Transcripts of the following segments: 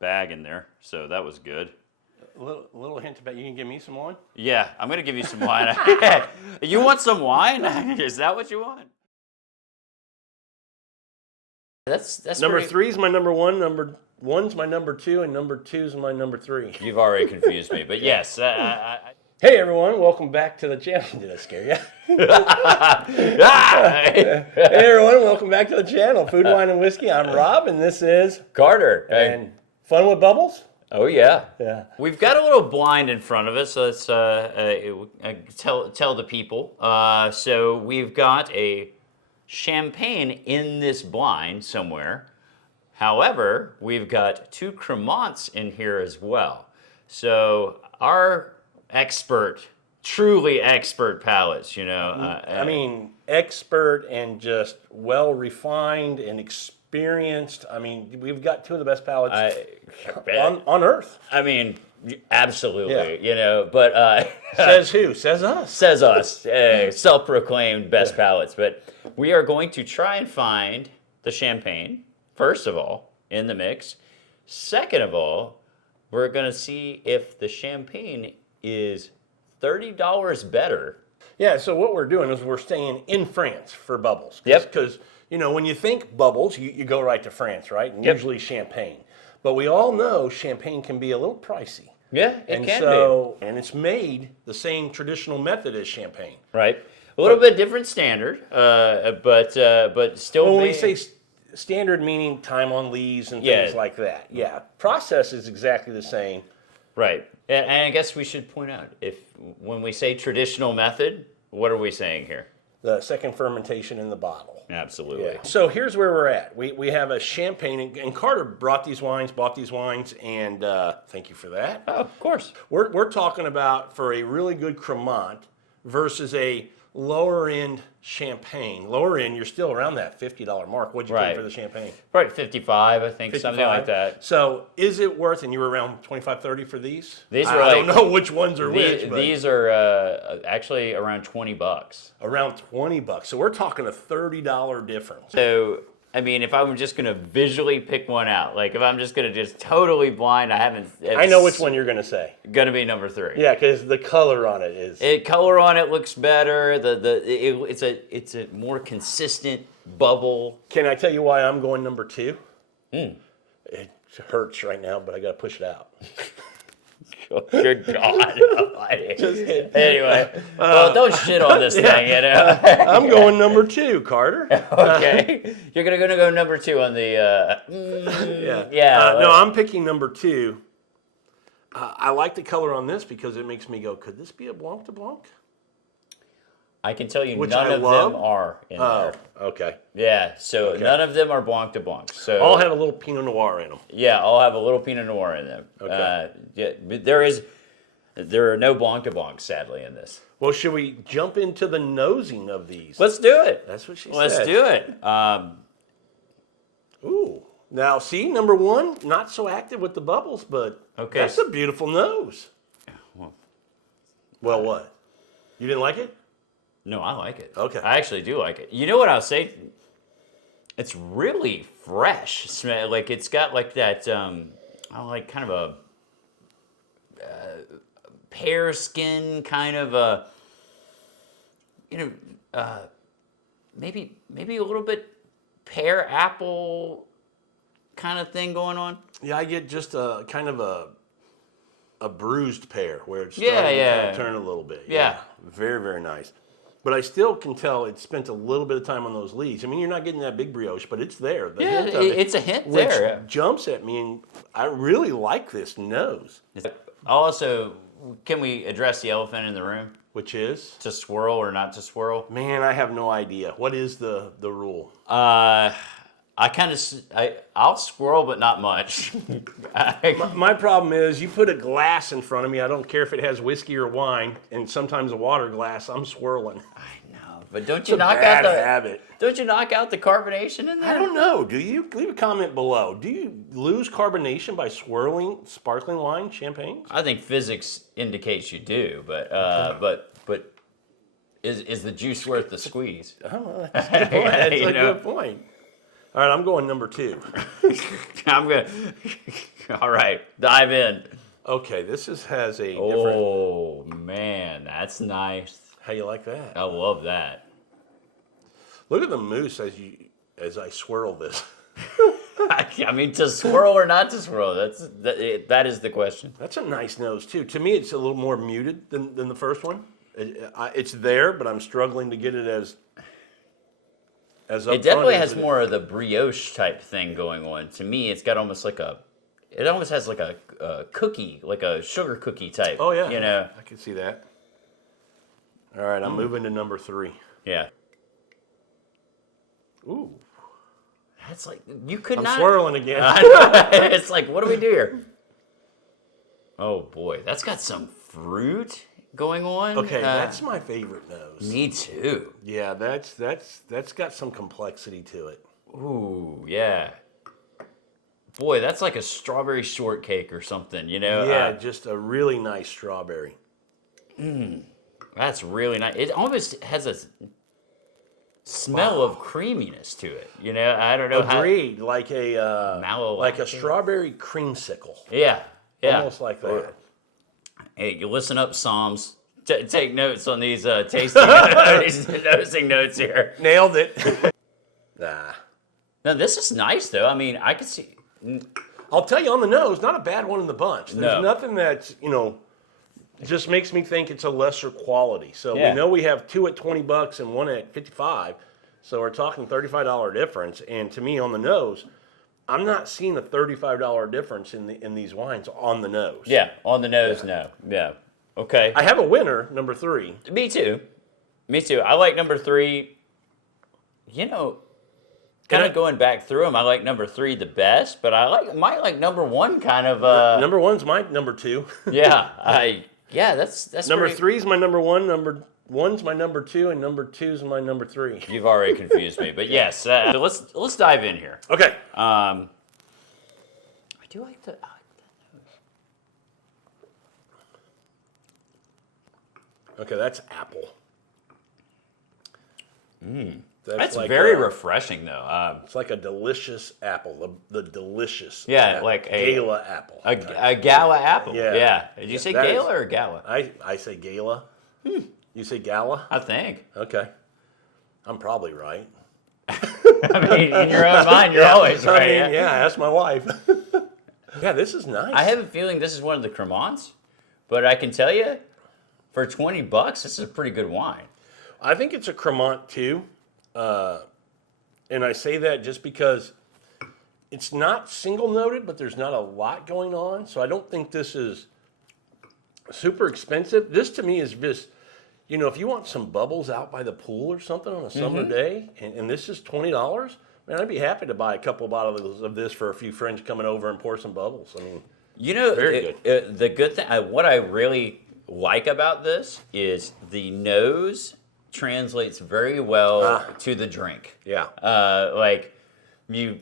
bag in there, so that was good. A little hint about you can give me some wine? Yeah, I'm going to give you some wine. You want some wine? Is that what you want? That's Number pretty... 3 is my number 1, number 1's my number 2, and number 2 is my number 3. You've already confused me, but yes. Hey everyone, welcome back to the channel. Did I scare you? Hey everyone, welcome back to the channel. Food, Wine, and Whiskey. I'm Rob, and this is Carter. And Fun with Bubbles? Oh yeah. Yeah. We've got a little blind in front of us, so let's tell the people. So we've got a champagne in this blind somewhere. However, we've got 2 Crémants in here as well. So our truly expert palates, you know. I mean, expert and just well-refined and experienced. I mean, we've got 2 of the best palates on Earth. I mean, absolutely, Yeah. you know, but... Says who? Says us. Says us, self-proclaimed best palates. But we are going to try and find the champagne, first of all, in the mix. Second of all, we're going to see if the champagne is $30 better. Yeah, so what we're doing is we're staying in France for bubbles. Yep. Because, you know, when you think bubbles, you go right to France, right? And Yep. usually champagne. But we all know champagne can be a little pricey. Yeah, it can be. And it's made the same traditional method as champagne. Right. A little bit different standard, but still. Well, when we say standard, meaning time on lees and things like that. Yeah, process is exactly the same. Right. And I guess we should point out, when we say traditional method, what are we saying here? The second fermentation in the bottle. Absolutely. Yeah. So here's where we're at. We have a champagne, and Carter bought these wines, and thank you for that. Oh, of course. We're talking about for a really good Crémant versus a lower end champagne. Lower end, you're still around that $50 mark. What'd you pay for the champagne? Right, 55, I think, 55. something like that. So is it worth, and you were around 25, 30 for these? These I were don't know which ones are which. But these are actually around $20. Around $20. So we're talking a $30 difference. So, I mean, if I'm just going to visually pick one out, like if I'm just going to just totally blind, I know which one you're going to say. Going to be number 3. Yeah, because the color on it is. Color on it looks better. It's a more consistent bubble. Can I tell you why I'm going number 2? It hurts right now, but I got to push it out. Good God. Anyway, well, don't shit on this thing, you know. I'm going number 2, Carter. Okay. You're going to go number 2 on the... No, I'm picking number 2. I like the color on this because it makes me go, could this be a Blanc de Blanc? I can tell you none of them are in there. Okay. Yeah, so none of them are Blanc de Blanc. So all have a little Pinot Noir in them. Yeah, all have a little Pinot Noir in them. Okay. But there are no Blanc de Blancs, sadly, in this. Well, should we jump into the nosing of these? Let's do it. That's what she said. Let's do it. Ooh. Now, see, number 1, not so active with the bubbles, but that's a beautiful nose. Well, what? You didn't like it? No, I like it. Okay. I actually do like it. You know what I'll say? It's really fresh. Like it's got like that, like kind of a pear skin, kind of a, maybe a little bit pear apple kind of thing going on. Yeah, I get just a kind of a bruised pear where it's starting to kind of turn a little bit. Yeah. Very, very nice. But I still can tell it spent a little bit of time on those leaves. I mean, you're not getting that big brioche, but it's there. The hint of it's a hint which there. jumps at me, and I really like this nose. Also, can we address the elephant in the room? Which is? To swirl or not to swirl? Man, I have no idea. What is the rule? I'll swirl, but not much. My problem is you put a glass in front of me. I don't care if it has whiskey or wine, and sometimes a water glass. I'm swirling. I know, but don't you knock out the habit? Don't you knock out the carbonation in there? I don't know. Do you? Leave a comment below. Do you lose carbonation by swirling sparkling wine, champagne? I think physics indicates you do, but is the juice worth the squeeze? Oh, that's a good point. That's a good point. All right, I'm going number 2. I'm gonna. All right, dive in. Okay, this has a different. Oh man, that's nice. How you like that? I love that. Look at the moose as I swirl this. I mean, to swirl or not to swirl? That is the question. That's a nice nose too. To me, it's a little more muted than the first one. It's there, but I'm struggling to get it as It definitely has more of the brioche type thing going on. To me, it's got almost like it almost has like a cookie, like a sugar cookie type. Oh yeah, you know. I can see that. All right, I'm moving to number 3. Yeah. Ooh, That's like you could I'm not. swirling again. It's like, what do we do here? Oh boy, that's got some fruit going on. Okay, that's my favorite nose. Me too. Yeah, that's got some complexity to it. Ooh, yeah. Boy, that's like a strawberry shortcake or something, you know? Yeah, just a really nice strawberry. That's really nice. It almost has a smell of creaminess to it. You know, I don't know Agreed, like a Mallow like a latte. strawberry creamsicle. Yeah, yeah. Almost like that. Hey, you listen up, Psalms. Take notes on these tasting these nosing notes here. Nailed it. Nah. No, this is nice though. I mean, I could see. I'll tell you on the nose, not a bad one in the bunch. There's No. nothing that's, just makes me think it's a lesser quality. So Yeah. we know we have 2 at $20 and 1 at $55. So we're talking $35 difference. And to me on the nose, I'm not seeing a $35 difference in these wines on the nose. Yeah, on the nose, no. Yeah. Okay. I have a winner, number 3. Me too. Me too. I like number 3. You know, kind of going back through them, I like number 3 the best, but might like number 1 kind of. Number 1's my number 2. Yeah, that's Number pretty, 3's my number 1. Number 1's my number 2, and number 2's my number 3. You've already confused me, but yes. So let's dive in here. Okay. I do like that nose. Okay, that's apple. That's like very refreshing, though. It's like a delicious apple, the delicious. Yeah, apple. like a gala apple. a gala apple. Yeah. Did you say That gala is- or gala? I say gala. You say gala? I think. Okay, I'm probably right. I mean, in your own mind, you're always right. I mean, yeah, ask my wife. Yeah, this is nice. I have a feeling this is one of the Crémants, but I can tell you, for $20, this is a pretty good wine. I think it's a Crémant too, and I say that just because it's not single noted, but there's not a lot going on. So I don't think this is super expensive. This to me is just, if you want some bubbles out by the pool or something on a summer day, and this is $20, man, I'd be happy to buy a couple bottles of this for a few friends coming over and pour some bubbles. I mean, very good. The good thing, what I really like about this is the nose translates very well to the drink. yeah. Like you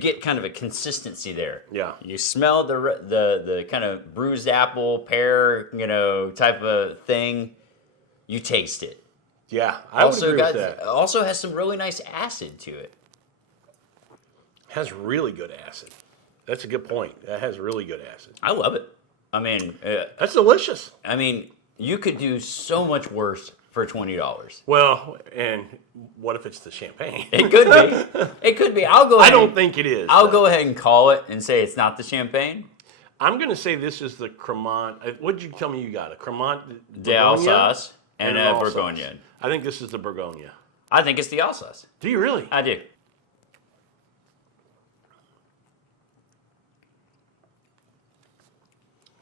get kind of a consistency there. Yeah. You smell the kind of bruised apple, pear, type of thing. You taste it. Yeah, I would agree with that. Also has some really nice acid to it. Has really good acid. That's a good point. That has really good acid. I love it. I mean, That's delicious. I mean, you could do so much worse for $20. Well, and what if it's the champagne? It could be. It could be. I'll go I ahead. don't think it is. I'll go ahead and call it and say it's not the champagne. I'm going to say this is the Crémant. What did you tell me you got? A Crémant D'Alsace and an a Alsace. Bourgogne. I think this is the Bourgogne. I think it's the Alsace. Do you really? I do.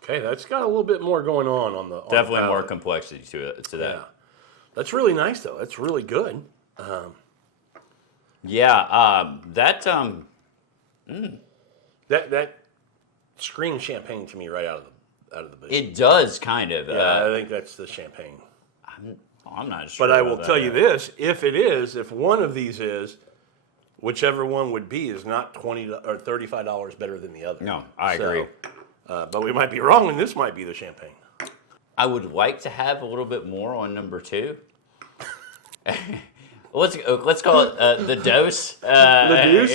Okay, that's got a little bit more going on the Definitely the more palate. complexity to that. Yeah, that's really nice though. That's really good. That screams champagne to me right out of the boot. It does kind of. Yeah, I think that's the champagne. I'm not sure. But I about will that. tell you this: if one of these is, whichever one would be, is not $20 or $35 better than the other. No, I agree. But we might be wrong, and this might be the champagne. I would like to have a little bit more on number 2. let's call it the dose. The deuce?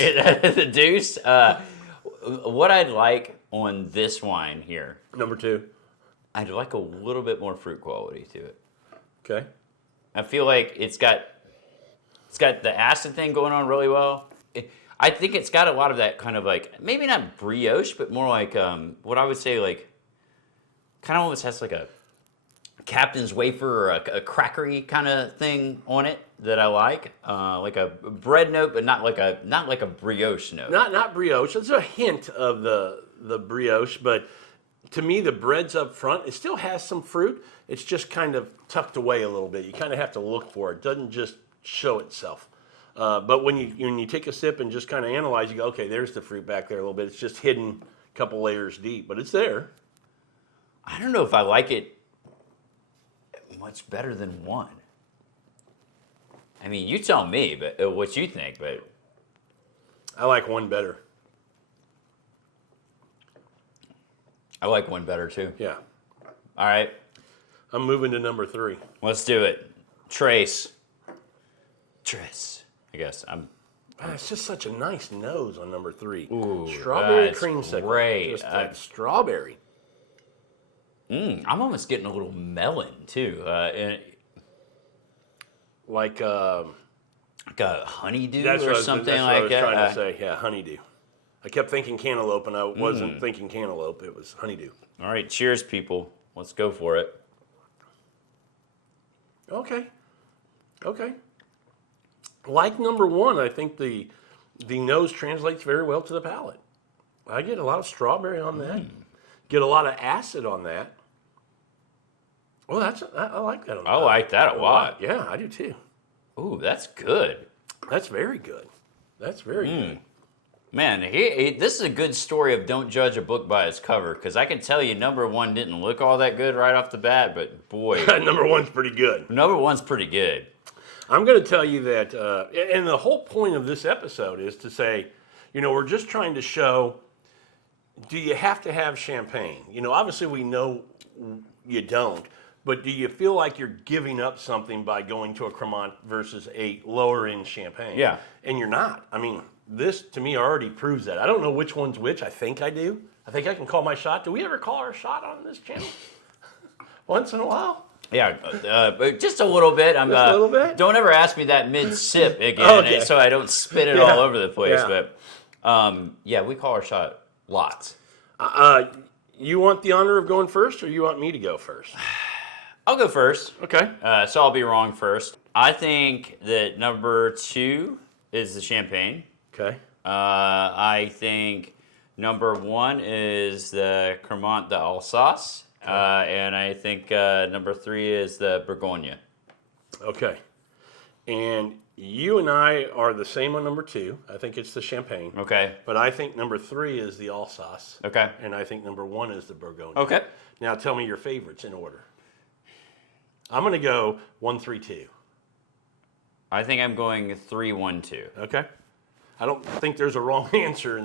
The deuce. What I'd like on this wine here, Number 2. I'd like a little bit more fruit quality to it. Okay. I feel like it's got the acid thing going on really well. I think it's got a lot of that kind of like, maybe not brioche, but more like what I would say like, kind of almost has like a captain's wafer or a crackery kind of thing on it that I like a bread note, but not like a brioche note. Not brioche. There's a hint of the brioche, but to me, the bread's up front. It still has some fruit. It's just kind of tucked away a little bit. You kind of have to look for it. It doesn't just show itself. But when you take a sip and just kind of analyze, you go, okay, there's the fruit back there a little bit. It's just hidden a couple layers deep, but it's there. I don't know if I like it much better than 1. I mean, you tell me, but what you think. But I like 1 better. I like 1 better too. Yeah. All right, I'm moving to number 3. let's do it. Trace. I guess It's just such a nice nose on number 3. Ooh, Strawberry that's creamsicle. great. Just that strawberry. I'm almost getting a little melon too. Like A honeydew that's or what something that's like what I was that. trying to say. Yeah, honeydew. I kept thinking cantaloupe, and I wasn't thinking cantaloupe. It was honeydew. All right, cheers, people. Let's go for it. Okay. Like number 1, I think the nose translates very well to the palate. I get a lot of strawberry on that. Get a lot of acid on that. Well, I like that. I like that a lot. Yeah, I do too. Ooh, that's good. That's very good. That's very good. Man, this is a good story of don't judge a book by its cover, because I can tell you number 1 didn't look all that good right off the bat, but boy. Number 1's pretty good. Number 1's pretty good. I'm going to tell you that, and the whole point of this episode is to say, we're just trying to show, do you have to have champagne? Obviously we know you don't, but do you feel like you're giving up something by going to a Crémant versus a lower end champagne? Yeah. And you're not. I mean, this to me already proves that. I don't know which one's which. I think I do. I think I can call my shot. Do we ever call our shot on this channel? Once in a while? Yeah, just a little bit. Just a little bit? Don't ever ask me that mid-sip again, Okay. so I don't spit it all over the place. Yeah. But, we call our shot lots. You want the honor of going first, or you want me to go first? I'll go first. Okay. So I'll be wrong first. I think that number 2 is the champagne. Okay. I think number 1 is the Crémant d'Alsace. And I think number 3 is the Bourgogne. Okay. And you and I are the same on number 2. I think it's the champagne. Okay. But I think number 3 is the Alsace. Okay. And I think number 1 is the Bourgogne. Okay. Now tell me your favorites in order. I'm going to go 1, 3, 2. I think I'm going 3, 1, 2. Okay. I don't think there's a wrong answer.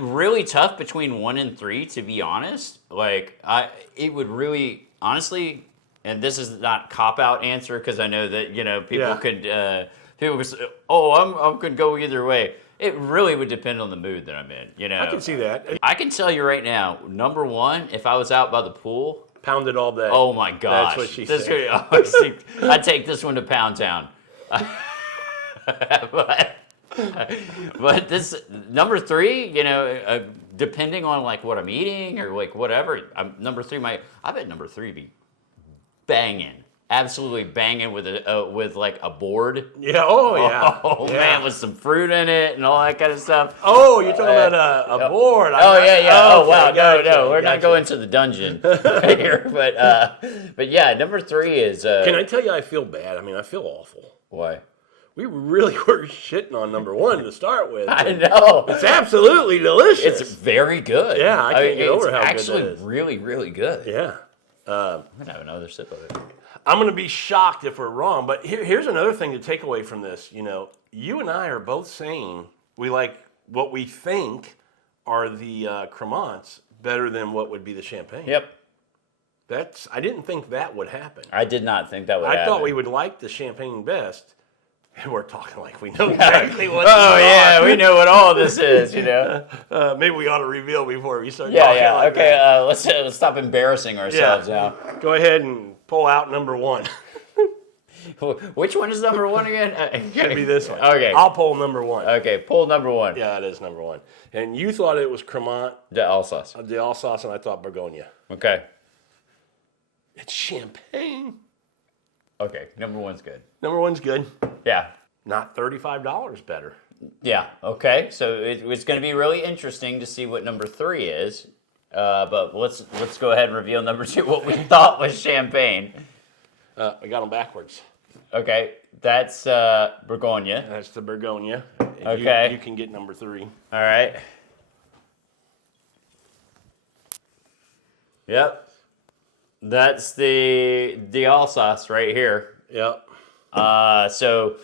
Really tough between 1 and 3, to be honest. It would really, honestly, and this is not cop-out answer, because I know that, people could say, I could go either way. It really would depend on the mood that I'm in, I can see that. I can tell you right now, number 1, if I was out by the pool, Pound it all day. oh my gosh. That's what she said. I'd take this one to Pound Town. But this number 3, depending on what I'm eating or whatever, number 3 I bet number 3 be banging, absolutely banging with a board. Yeah. Oh yeah. Oh yeah. man, with some fruit in it and all that kind of stuff. Oh, you're talking about a board. Yeah. Oh wow, gotcha, no, we're not gotcha. going to the dungeon here. But yeah, number 3 is. Can I tell you, I feel bad. I mean, I feel awful. Why? We really were shitting on number 1 to start with. I know. It's absolutely delicious. It's very good. Yeah, I can't get over how good It's actually that is. really, really good. Yeah. I'm gonna have another sip of it. I'm going to be shocked if we're wrong, but here's another thing to take away from this. You and I are both saying we like what we think are the Crémants better than what would be the champagne. Yep. I didn't think that would happen. I did not think that would happen. I thought we would like the champagne best, And we're talking like we know exactly what. Oh yeah, we know what all of this is. You know. Maybe we ought to reveal before we start. Yeah, talking yeah. like Okay, that. let's stop embarrassing ourselves now. Go ahead and pull out number one. Which one is number one again? It'll be this one. Okay. I'll pull number one. Okay, pull number one. Yeah, it is number one. And you thought it was Crémant The Alsace. de Alsace, and I thought Bourgogne. Okay. It's champagne. Okay, number one's good. Number one's good. Yeah. Not $35 better. Yeah. Okay. So it's going to be really interesting to see what number 3 is. But let's go ahead and reveal number 2. What we thought was champagne. We got them backwards. Okay, that's Bourgogne. That's the Bourgogne. Okay. You can get number 3. All right. Yep. That's the Alsace right here. Yep. So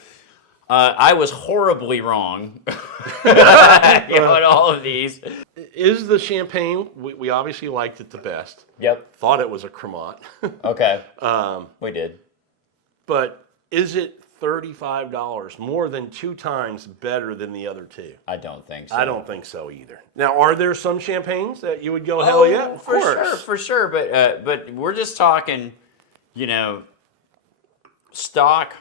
I was horribly wrong on all of these. Is the champagne, we obviously liked it the best. Yep. Thought it was a Crémant. Okay. We did. But is it $35 more than 2 times better than the other 2? I don't think so. I don't think so either. Now, are there some champagnes that you would go, hell yeah? Of course. For sure. But we're just talking, stock,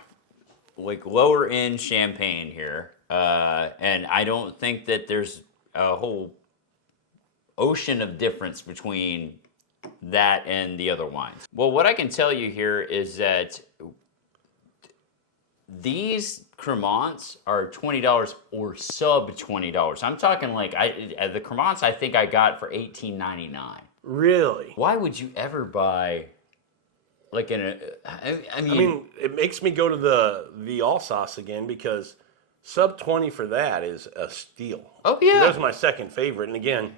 like lower end champagne here, and I don't think that there's a whole ocean of difference between that and the other wines. Well, what I can tell you here is that these Crémants are $20 or sub $20. I'm talking like the Crémants I think I got for $18.99. Really? Why would you ever buy like I mean it makes me go to the Alsace again because sub 20 for that is a steal. Oh yeah. That was my second favorite, and again,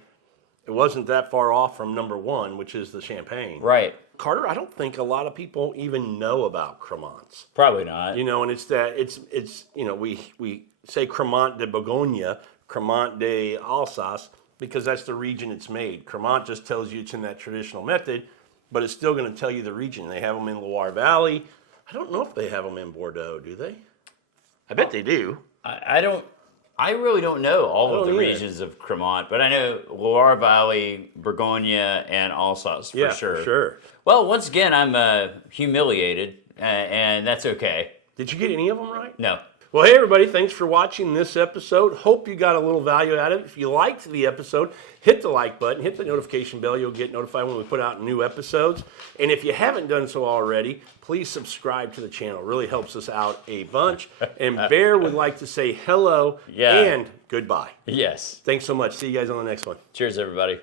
it wasn't that far off from number 1, which is the champagne. Right. Carter, I don't think a lot of people even know about Crémants. Probably not. And it's that it's we say Crémant de Bourgogne, Crémant de Alsace because that's the region it's made. Crémant just tells you it's in that traditional method, but it's still going to tell you the region. They have them in Loire Valley. I don't know if they have them in Bordeaux, do they? I bet they do. I really don't know all of the either. regions of Crémant, but I know Loire Valley, Bourgogne, and Alsace for sure. For sure. Well, once again, I'm humiliated, and that's okay. Did you get any of them right? No. Well, hey, everybody, thanks for watching this episode. Hope you got a little value out of it. If you liked the episode, hit the like button, hit the notification bell. You'll get notified when we put out new episodes. And if you haven't done so already, please subscribe to the channel. It really helps us out a bunch. And Bear would like to say hello and goodbye. Yes. Thanks so much. See you guys on the next one. Cheers, everybody.